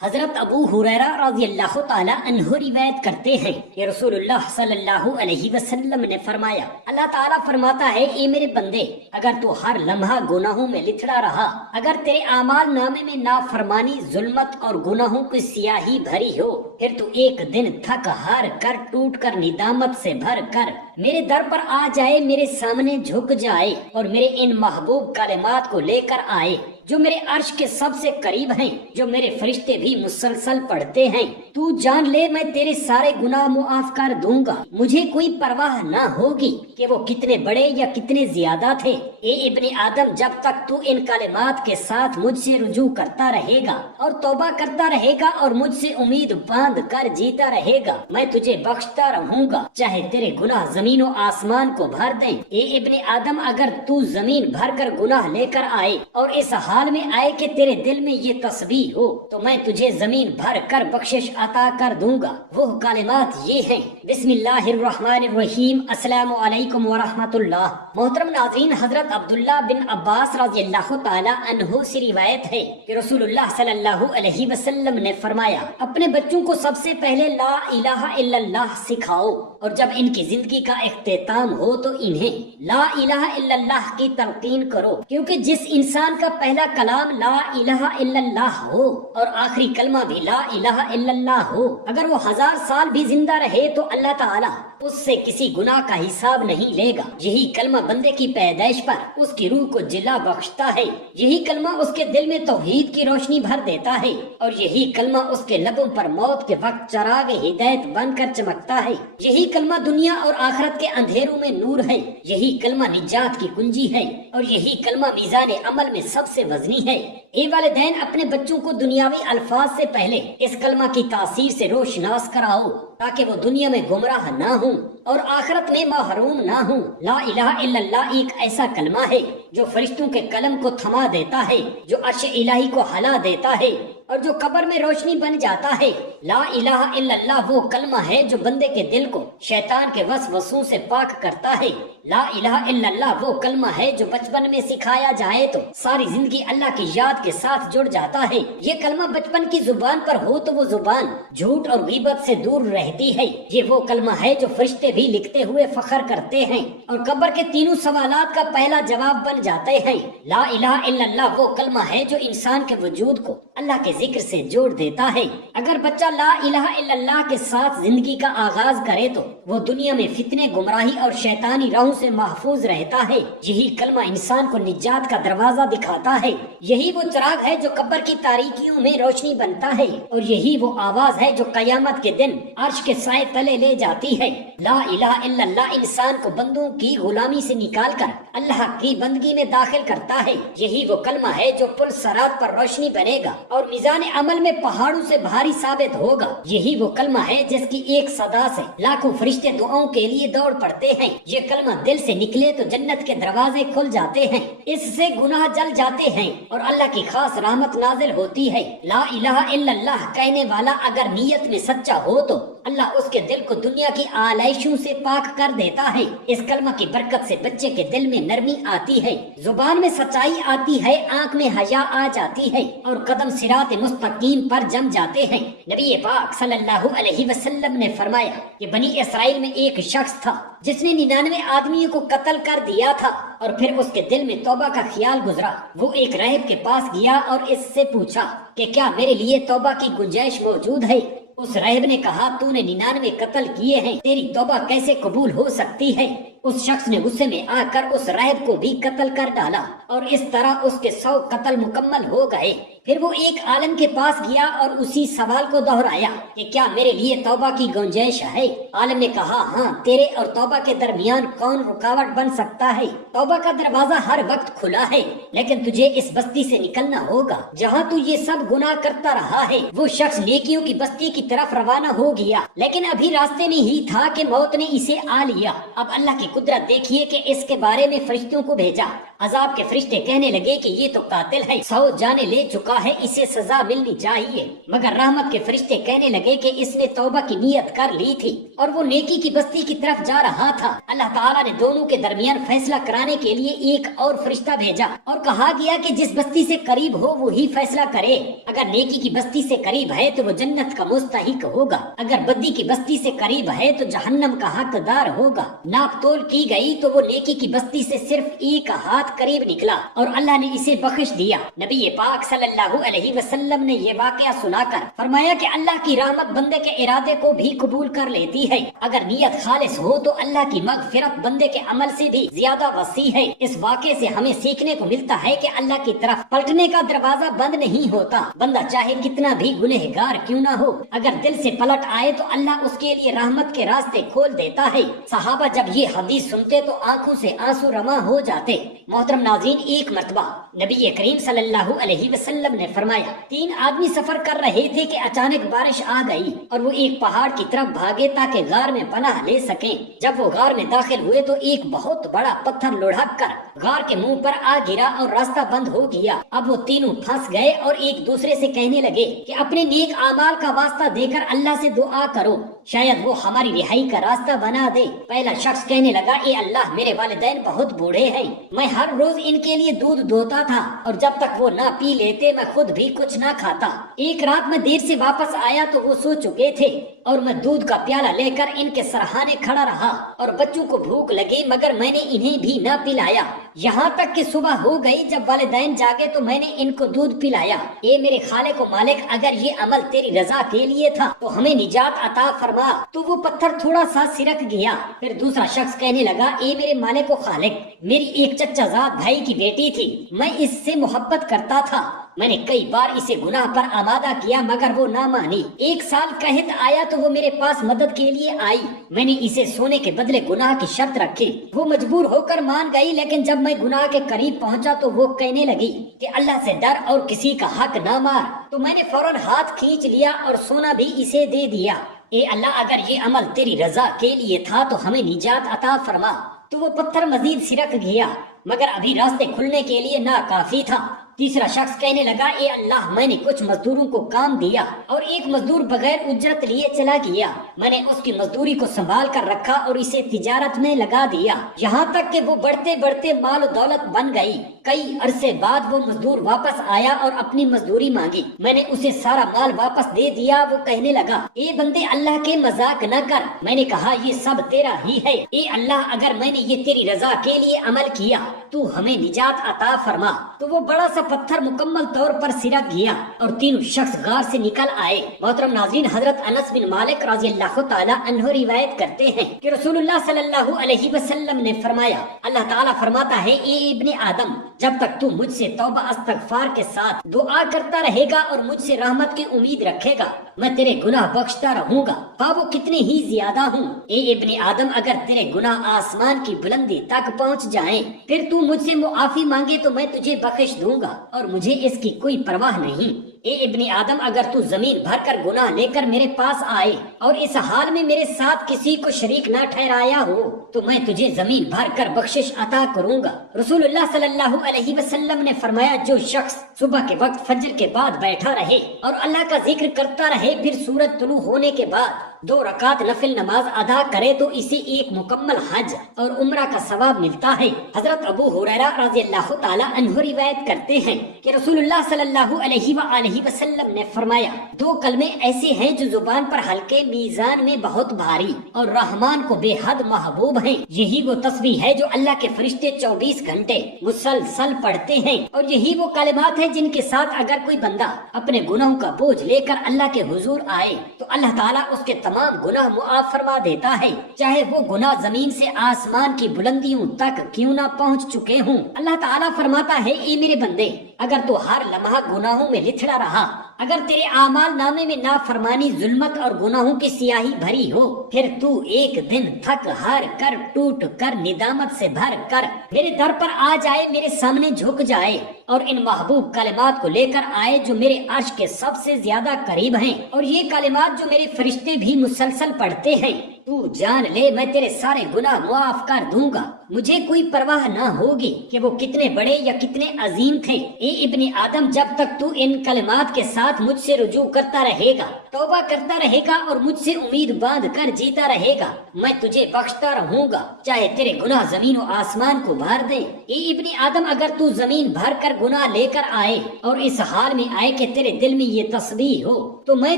حضرت ابو ہریرہ رضی اللہ تعالی عنہ روایت کرتے ہیں کہ رسول اللہ صلی اللہ علیہ وسلم نے فرمایا، اللہ تعالیٰ فرماتا ہے، اے میرے بندے، اگر تو ہر لمحہ گناہوں میں لتڑا رہا، اگر تیرے اعمال نامے میں نافرمانی، ظلمت اور گناہوں کی سیاہی بھری ہو، پھر تو ایک دن تھک ہار کر، ٹوٹ کر، ندامت سے بھر کر میرے در پر آ جائے، میرے سامنے جھک جائے اور میرے ان محبوب کلمات کو لے کر آئے جو میرے عرش کے سب سے قریب ہیں، جو میرے فرشتے بھی مسلسل پڑھتے ہیں، تو جان لے میں تیرے سارے گناہ معاف کر دوں گا، مجھے کوئی پرواہ نہ ہوگی کہ وہ کتنے بڑے یا کتنے زیادہ تھے۔ اے ابن آدم، جب تک تو ان کلمات کے ساتھ مجھ سے رجوع کرتا رہے گا اور توبہ کرتا رہے گا اور مجھ سے امید باندھ کر جیتا رہے گا، میں تجھے بخشتا رہوں گا، چاہے تیرے گناہ زمین و آسمان کو بھر دیں۔ اے ابن آدم، اگر تو زمین بھر کر گناہ لے کر آئے اور اس حال میں آئے کہ تیرے دل میں یہ تسبیح ہو، تو میں تجھے زمین بھر کر بخشش عطا کر دوں گا۔ وہ کلمات یہ ہیں: بسم اللہ الرحمن الرحیم، السلام علیکم ورحمۃ اللہ۔ محترم ناظرین، حضرت عبداللہ بن عباس رضی اللہ تعالی عنہ سے روایت ہے کہ رسول اللہ صلی اللہ علیہ وسلم نے فرمایا، اپنے بچوں کو سب سے پہلے لا الہ الا اللہ سکھاؤ، اور جب ان کی زندگی کا اختتام ہو تو انہیں لا الہ الا اللہ کی تلقین کرو، کیونکہ جس انسان کا پہلا کلام لا الہ الا اللہ ہو اور آخری کلمہ بھی لا الہ الا اللہ ہو، اگر وہ 1000 سال بھی زندہ رہے تو اللہ تعالیٰ اس سے کسی گناہ کا حساب نہیں لے گا۔ یہی کلمہ بندے کی پیدائش پر اس کی روح کو جلا بخشتا ہے، یہی کلمہ اس کے دل میں توحید کی روشنی بھر دیتا ہے، اور یہی کلمہ اس کے لبوں پر موت کے وقت چراغ ہدایت بن کر چمکتا ہے۔ یہی کلمہ دنیا اور آخرت کے اندھیروں میں نور ہے، یہی کلمہ نجات کی کنجی ہے، اور یہی کلمہ میزان عمل میں سب سے وزنی ہے۔ اے والدین، اپنے بچوں کو دنیاوی الفاظ سے پہلے اس کلمہ کی تاثیر سے روشناس کراؤ، تاکہ وہ دنیا میں گمراہ نہ ہوں اور آخرت میں محروم نہ ہوں۔ لا الہ الا اللہ ایک ایسا کلمہ ہے جو فرشتوں کے قلم کو تھما دیتا ہے، جو عرش الہی کو ہلا دیتا ہے اور جو قبر میں روشنی بن جاتا ہے۔ لا الہ الا اللہ وہ کلمہ ہے جو بندے کے دل کو شیطان کے وسوسوں سے پاک کرتا ہے۔ لا الہ الا اللہ وہ کلمہ ہے جو بچپن میں سکھایا جائے تو ساری زندگی اللہ کی یاد کے ساتھ جڑ جاتا ہے۔ یہ کلمہ بچپن کی زبان پر ہو تو وہ زبان جھوٹ اور غیبت سے دور رہتی ہے۔ یہ وہ کلمہ ہے جو فرشتے بھی لکھتے ہوئے فخر کرتے ہیں اور قبر کے تینوں سوالات کا پہلا جواب بن جاتے ہیں۔ لا الہ الا اللہ وہ کلمہ ہے جو انسان کے وجود کو اللہ کے ذکر سے جوڑ دیتا ہے۔ اگر بچہ لا الہ الا اللہ کے ساتھ زندگی کا آغاز کرے تو وہ دنیا میں فتنے، گمراہی اور شیطانی راہوں سے محفوظ رہتا ہے۔ یہی کلمہ انسان کو نجات کا دروازہ دکھاتا ہے، یہی وہ چراغ ہے جو قبر کی تاریکیوں میں روشنی بنتا ہے، اور یہی وہ آواز ہے جو قیامت کے دن عرش کے سائے تلے لے جاتی ہے۔ لا الہ الا اللہ انسان کو بندوں کی غلامی سے نکال کر اللہ کی بندگی میں داخل کرتا ہے۔ یہی وہ کلمہ ہے جو پل صراط پر روشنی بنے گا اور میزان عمل میں پہاڑوں سے بھاری ثابت ہوگا۔ یہی وہ کلمہ ہے جس کی ایک صدا سے لاکھوں فرشتے دعاؤں کے لیے دوڑ پڑتے ہیں۔ یہ کلمہ دل سے نکلے تو جنت کے دروازے کھل جاتے ہیں، اس سے گناہ جل جاتے ہیں اور اللہ کی خاص رحمت نازل ہوتی ہے۔ لا الہ الا اللہ کہنے والا اگر نیت میں سچا ہو تو اللہ اس کے دل کو دنیا کی آلائشوں سے پاک کر دیتا ہے۔ اس کلمہ کی برکت سے بچے کے دل میں نرمی آتی ہے، زبان میں سچائی آتی ہے، آنکھ میں حیا آ جاتی ہے اور قدم صراط مستقیم پر جم جاتے ہیں۔ نبی پاک صلی اللہ علیہ وسلم نے فرمایا کہ بنی اسرائیل میں ایک شخص تھا جس نے 99 آدمیوں کو قتل کر دیا تھا، اور پھر اس کے دل میں توبہ کا خیال گزرا۔ وہ ایک راہب کے پاس گیا اور اس سے پوچھا کہ کیا میرے لیے توبہ کی گنجائش موجود ہے؟ اس راہب نے کہا، تو نے 99 قتل کیے ہیں، تیری توبہ کیسے قبول ہو سکتی ہے؟ اس شخص نے غصے میں آ کر اس راہب کو بھی قتل کر ڈالا اور اس طرح اس کے 100 قتل مکمل ہو گئے۔ پھر وہ ایک عالم کے پاس گیا اور اسی سوال کو دہرایا کہ کیا میرے لیے توبہ کی گنجائش ہے؟ عالم نے کہا، ہاں، تیرے اور توبہ کے درمیان کون رکاوٹ بن سکتا ہے؟ توبہ کا دروازہ ہر وقت کھلا ہے، لیکن تجھے اس بستی سے نکلنا ہوگا جہاں تو یہ سب گناہ کرتا رہا ہے۔ وہ شخص نیکیوں کی بستی کی طرف روانہ ہو گیا، لیکن ابھی راستے میں ہی تھا کہ موت نے اسے آ لیا۔ اب اللہ کی قدرت دیکھیے کہ اس کے بارے میں فرشتوں کو بھیجا عذاب کے فرشتے کہنے لگے کہ یہ تو قاتل ہے، 100 جانیں لے چکا ہے، اسے سزا ملنی چاہیے، مگر رحمت کے فرشتے کہنے لگے کہ اس نے توبہ کی نیت کر لی تھی اور وہ نیکی کی بستی کی طرف جا رہا تھا۔ اللہ تعالیٰ نے دونوں کے درمیان فیصلہ کرانے کے لیے ایک اور فرشتہ بھیجا اور کہا گیا کہ جس بستی سے قریب ہو وہی فیصلہ کرے۔ اگر نیکی کی بستی سے قریب ہے تو وہ جنت کا مستحق ہوگا، اگر بدی کی بستی سے قریب ہے تو جہنم کا حقدار ہوگا۔ ناپ تول کی گئی تو وہ نیکی کی بستی سے صرف ایک ہاتھ قریب نکلا اور اللہ نے اسے بخش دیا۔ نبی پاک صلی اللہ علیہ وسلم نے یہ واقعہ سنا کر فرمایا کہ اللہ کی رحمت بندے کے ارادے کو بھی قبول کر لیتی ہے، اگر نیت خالص ہو تو اللہ کی مغفرت بندے کے عمل سے بھی زیادہ وسیع ہے۔ اس واقعے سے ہمیں سیکھنے کو ملتا ہے کہ اللہ کی طرف پلٹنے کا دروازہ بند نہیں ہوتا، بندہ چاہے کتنا بھی گنہگار کیوں نہ ہو، اگر دل سے پلٹ آئے تو اللہ اس کے لیے رحمت کے راستے کھول دیتا ہے۔ صحابہ جب یہ حدیث سنتے تو آنکھوں سے آنسو رواں ہو جاتے۔ محترم ناظرین، ایک مرتبہ نبی کریم صلی اللہ علیہ وسلم نے فرمایا 3 آدمی سفر کر رہے تھے کہ اچانک بارش آ گئی اور وہ ایک پہاڑ کی طرف بھاگے تاکہ غار میں پناہ لے سکیں۔ جب وہ غار میں داخل ہوئے تو ایک بہت بڑا پتھر لڑھک کر غار کے منہ پر آ گرا اور راستہ بند ہو گیا۔ اب وہ تینوں پھنس گئے اور ایک دوسرے سے کہنے لگے کہ اپنے نیک اعمال کا واسطہ دے کر اللہ سے دعا کرو، شاید وہ ہماری رہائی کا راستہ بنا دے۔ پہلا شخص کہنے لگا، اے اللہ، میرے والدین بہت بوڑھے ہیں، میں ہر روز ان کے لیے دودھ دھوتا تھا اور جب تک وہ نہ پی لیتے میں خود بھی کچھ نہ کھاتا۔ ایک رات میں دیر سے واپس آیا تو وہ سو چکے تھے اور میں دودھ کا پیالہ لے کر ان کے سرہانے کھڑا رہا اور بچوں کو بھوک لگی مگر میں نے انہیں بھی نہ پلایا، یہاں تک کہ صبح ہو گئی۔ جب والدین جاگے تو میں نے ان کو دودھ پلایا۔ اے میرے خالق و مالک، اگر یہ عمل تیری رضا کے لیے تھا تو ہمیں نجات عطا فرما۔ تو وہ پتھر تھوڑا سا سرک گیا۔ پھر دوسرا شخص کہنے لگا، اے میرے مالک و خالق، میری ایک چچا زاد بھائی کی بیٹی تھی، میں اس سے محبت کرتا تھا، میں نے کئی بار اسے گناہ پر آمادہ کیا مگر وہ نہ مانی۔ 1 سال قحط آیا تو وہ میرے پاس مدد کے لیے آئی، میں نے اسے سونے کے بدلے گناہ کی شرط رکھی، وہ مجبور ہو کر مان گئی، لیکن جب میں گناہ کے قریب پہنچا تو وہ کہنے لگی کہ اللہ سے ڈر اور کسی کا حق نہ مار، تو میں نے فوراً ہاتھ کھینچ لیا اور سونا بھی اسے دے دیا۔ اے اللہ، اگر یہ عمل تیری رضا کے لیے تھا تو ہمیں نجات عطا فرما۔ تو وہ پتھر مزید سرک گیا مگر ابھی راستے کھلنے کے لیے ناکافی تھا۔ تیسرا شخص کہنے لگا، اے اللہ، میں نے کچھ مزدوروں کو کام دیا اور ایک مزدور بغیر اجرت لیے چلا گیا، میں نے اس کی مزدوری کو سنبھال کر رکھا اور اسے تجارت میں لگا دیا، یہاں تک کہ وہ بڑھتے بڑھتے مال و دولت بن گئی۔ کئی عرصے بعد وہ مزدور واپس آیا اور اپنی مزدوری مانگی، میں نے اسے سارا مال واپس دے دیا۔ وہ کہنے لگا، اے بندے اللہ کے مذاق نہ کر، میں نے کہا یہ سب تیرا ہی ہے، اے اللہ، اگر میں نے یہ تیری رضا کے لیے عمل کیا تو ہمیں نجات عطا فرما۔ تو وہ بڑا سا پتھر مکمل طور پر سرک گیا اور تینوں شخص غار سے نکل آئے۔ محترم ناظرین، حضرت انس بن مالک رضی اللہ تعالی عنہ روایت کرتے ہیں کہ رسول اللہ صلی اللہ علیہ وسلم نے فرمایا، اللہ تعالیٰ فرماتا ہے، اے ابن آدم، جب تک تو مجھ سے توبہ استغفار کے ساتھ دعا کرتا رہے گا اور مجھ سے رحمت کی امید رکھے گا، میں تیرے گناہ بخشتا رہوں گا، خواہ وہ کتنے ہی زیادہ ہوں۔ اے ابن آدم، اگر تیرے گناہ آسمان کی بلندی تک پہنچ جائیں پھر تو مجھ سے معافی مانگے تو میں تجھے بخش دوں گا اور مجھے اس کی کوئی پرواہ نہیں۔ اے ابن آدم، اگر تو زمین بھر کر گناہ لے کر میرے پاس آئے اور اس حال میں میرے ساتھ کسی کو شریک نہ ٹھہرایا ہو تو میں تجھے زمین بھر کر بخشش عطا کروں گا۔ رسول اللہ صلی اللہ علیہ وسلم نے فرمایا، جو شخص صبح کے وقت فجر کے بعد بیٹھا رہے اور اللہ کا ذکر کرتا رہے، پھر سورج طلوع ہونے کے بعد 2 رکعت نفل نماز ادا کرے تو اسے ایک مکمل حج اور عمرہ کا ثواب ملتا ہے۔ حضرت ابو ہریرہ رضی اللہ تعالی عنہ روایت کرتے ہیں کہ رسول اللہ صلی اللہ علیہ وآلہ وسلم نے فرمایا، 2 کلمے ایسے ہیں جو زبان پر ہلکے، میزان میں بہت بھاری اور رحمان کو بے حد محبوب ہیں۔ یہی وہ تسبیح ہے جو اللہ کے فرشتے 24 گھنٹے مسلسل پڑھتے ہیں، اور یہی وہ کلمات ہیں جن کے ساتھ اگر کوئی بندہ اپنے گناہوں کا بوجھ لے کر اللہ کے حضور آئے تو اللہ تعالیٰ اس کے تمام گناہ معاف فرما دیتا ہے، چاہے وہ گناہ زمین سے آسمان کی بلندیوں تک کیوں نہ پہنچ چکے ہوں۔ اللہ تعالیٰ فرماتا ہے، اے میرے بندے، اگر تو ہر لمحہ گناہوں میں لتھڑا رہا، اگر تیرے اعمال نامے میں نافرمانی، ظلمت اور گناہوں کی سیاہی بھری ہو، پھر تو ایک دن تھک ہار کر، ٹوٹ کر، ندامت سے بھر کر میرے در پر آ جائے، میرے سامنے جھک جائے اور ان محبوب کلمات کو لے کر آئے جو میرے عرش کے سب سے زیادہ قریب ہیں، اور یہ کلمات جو میرے فرشتے بھی مسلسل پڑھتے ہیں، تو جان لے میں تیرے سارے گناہ معاف کر دوں گا، مجھے کوئی پرواہ نہ ہوگی کہ وہ کتنے بڑے یا کتنے عظیم تھے۔ اے ابن آدم، جب تک تو ان کلمات کے ساتھ مجھ سے رجوع کرتا رہے گا، توبہ کرتا رہے گا اور مجھ سے امید باندھ کر جیتا رہے گا، میں تجھے بخشتا رہوں گا، چاہے تیرے گناہ زمین و آسمان کو بھر دیں۔ اے ابن آدم، اگر تو زمین بھر کر گناہ لے کر آئے اور اس حال میں آئے کہ تیرے دل میں یہ تسبیح ہو، تو میں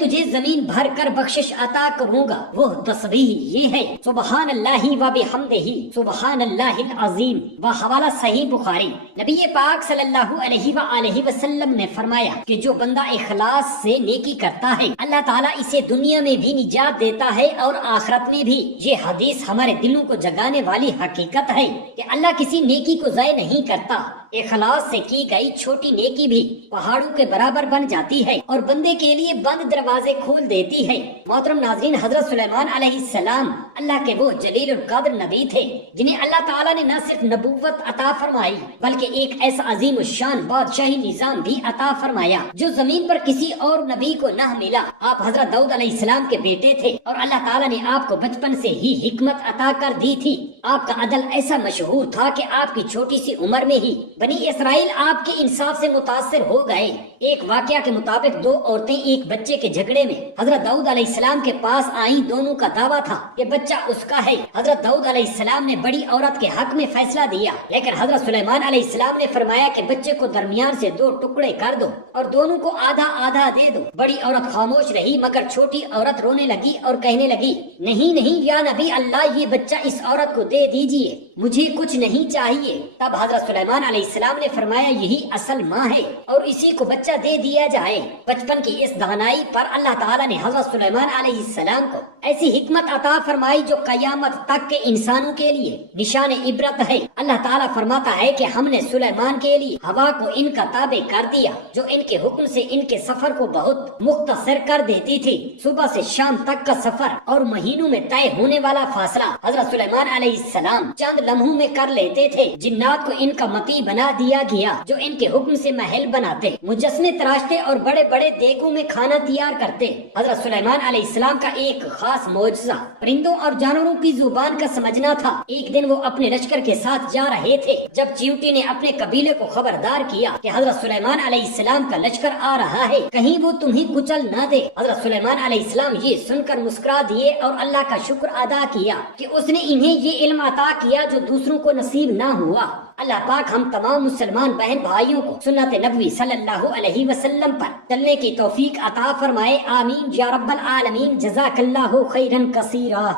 تجھے زمین بھر کر بخشش عطا کروں گا۔ وہ تسبیح یہ ہے، سبحان اللہ و بحمدہ سبحان اللہ العظیم۔ حوالہ صحیح بخاری۔ نبی پاک صلی اللہ علیہ وآلہ وسلم نے فرمایا کہ جو بندہ اخلاص سے نیکی کرتا ہے، اللہ تعالیٰ اسے دنیا میں بھی نجات دیتا ہے اور آخرت میں بھی۔ یہ حدیث ہمارے دلوں کو جگانے والی حقیقت ہے کہ اللہ کسی نیکی کو ضائع نہیں کرتا۔ اخلاص سے کی گئی چھوٹی نیکی بھی پہاڑوں کے برابر بن جاتی ہے اور بندے کے لیے بند دروازے کھول دیتی ہے۔ محترم ناظرین، حضرت سلیمان علیہ السلام اللہ کے وہ جلیل القدر نبی تھے جنہیں اللہ تعالیٰ نے نہ صرف نبوت عطا فرمائی بلکہ ایک ایسا عظیم الشان بادشاہی نظام بھی عطا فرمایا جو زمین پر کسی اور نبی کو نہ ملا۔ آپ حضرت داؤد علیہ السلام کے بیٹے تھے اور اللہ تعالیٰ نے آپ کو بچپن سے ہی حکمت عطا کر دی تھی۔ آپ کا عدل ایسا مشہور تھا کہ آپ کی چھوٹی سی عمر میں ہی بنی اسرائیل آپ کے انصاف سے متاثر ہو گئے۔ ایک واقعہ کے مطابق دو عورتیں ایک بچے کے جھگڑے میں حضرت داؤد علیہ السلام کے پاس آئیں۔ دونوں کا دعویٰ تھا کہ بچہ اس کا ہے۔ حضرت داؤد علیہ السلام نے بڑی عورت کے حق میں فیصلہ دیا، لیکن حضرت سلیمان علیہ السلام نے فرمایا کہ بچے کو درمیان سے دو ٹکڑے کر دو اور دونوں کو آدھا آدھا دے دو۔ بڑی عورت خاموش رہی مگر چھوٹی عورت رونے لگی اور کہنے لگی، نہیں نہیں یا نبی اللہ، یہ بچہ اس عورت کو دے دیجئے، مجھے کچھ نہیں چاہیے۔ تب حضرت سلیمان علیہ السلام نے فرمایا، یہی اصل ماں ہے اور اسی کو بچہ دے دیا جائے۔ بچپن کی اس دانائی پر اللہ تعالیٰ نے حضرت سلیمان علیہ السلام کو ایسی حکمت عطا فرمائی جو قیامت تک کے انسانوں کے لیے نشان عبرت ہے۔ اللہ تعالیٰ فرماتا ہے کہ ہم نے سلیمان کے لیے ہوا کو ان کا تابع کر دیا جو ان کے حکم سے ان کے سفر کو بہت مختصر کر دیتی تھی۔ صبح سے شام تک کا سفر اور مہینوں میں طے ہونے والا فاصلہ حضرت سلیمان علیہ السلام چند لمحوں میں کر لیتے تھے۔ جنات کو ان کا مطیع بنا دیا گیا جو ان کے حکم سے محل بناتے، مجسمے تراشتے اور بڑے بڑے دیگوں میں کھانا تیار کرتے۔ حضرت سلیمان علیہ السلام کا ایک خاص معجزہ پرندوں اور جانوروں کی زبان کا سمجھنا تھا۔ ایک دن وہ اپنے لشکر کے ساتھ جا رہے تھے جب چیونٹی نے اپنے قبیلے کو خبردار کیا کہ حضرت سلیمان علیہ السلام کا لشکر آ رہا ہے، کہیں وہ تمہیں کچل نہ دے۔ حضرت سلیمان علیہ السلام یہ سن کر مسکرا دیے اور اللہ کا شکر ادا کیا کہ اس نے انہیں یہ علم عطا کیا جو دوسروں کو نصیب نہ ہوا۔ اللہ پاک ہم تمام مسلمان بہن بھائیوں کو سنت نبوی صلی اللہ علیہ وسلم پر چلنے کی توفیق عطا فرمائے، آمین یا رب العالمین۔ جزاک اللہ خیرا کثیرا۔